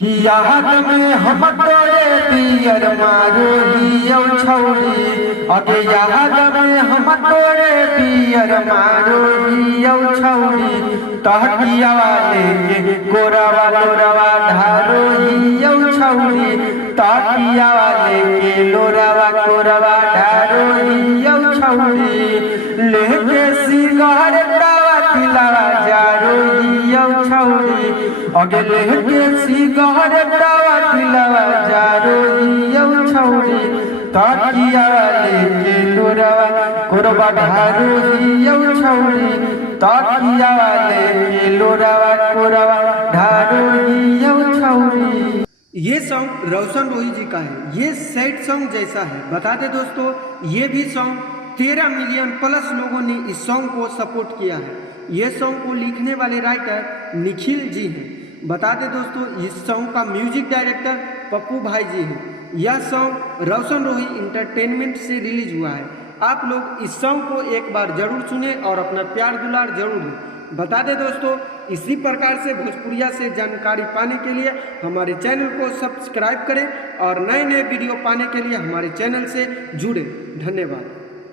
कि याद में हम तोरे पियर मारो हियौ छौरी, अगे याद में हम तोरे पियर मारो हियौ छौरी, तहकिया लेके कोरावा लोरावा ढारो हियौ छौरी, तहकिया लेके लोरावा कोरावा ढारो हियौ छौरी, लेके सिगारेटवा तिलावा जारो हियौ छौरी, अगे लेके सिगारेटवा तिलावा जारो हियौ छौरी, तकिया लेके लोरावा कोरावा ढारो हियौ छौरी, तकिया लेके लोरावा कोरावा ढारो हियौ छौरी। ये सॉन्ग रोशन रोही जी का है। ये सैड सॉन्ग जैसा है। बता दें दोस्तों, ये भी सॉन्ग 13 मिलियन प्लस लोगों ने इस सॉन्ग को सपोर्ट किया है। ये सॉन्ग को लिखने वाले राइटर निखिल जी हैं। बता दें दोस्तों, इस सॉन्ग का म्यूजिक डायरेक्टर पप्पू भाई जी हैं। यह सॉन्ग रोशन रोही इंटरटेनमेंट से रिलीज हुआ है। आप लोग इस सॉन्ग को एक बार जरूर सुने और अपना प्यार दुलार जरूर दें। बता दें दोस्तों, इसी प्रकार से भोजपुरिया से जानकारी पाने के लिए हमारे चैनल को सब्सक्राइब करें और नए नए वीडियो पाने के लिए हमारे चैनल से जुड़ें। धन्यवाद।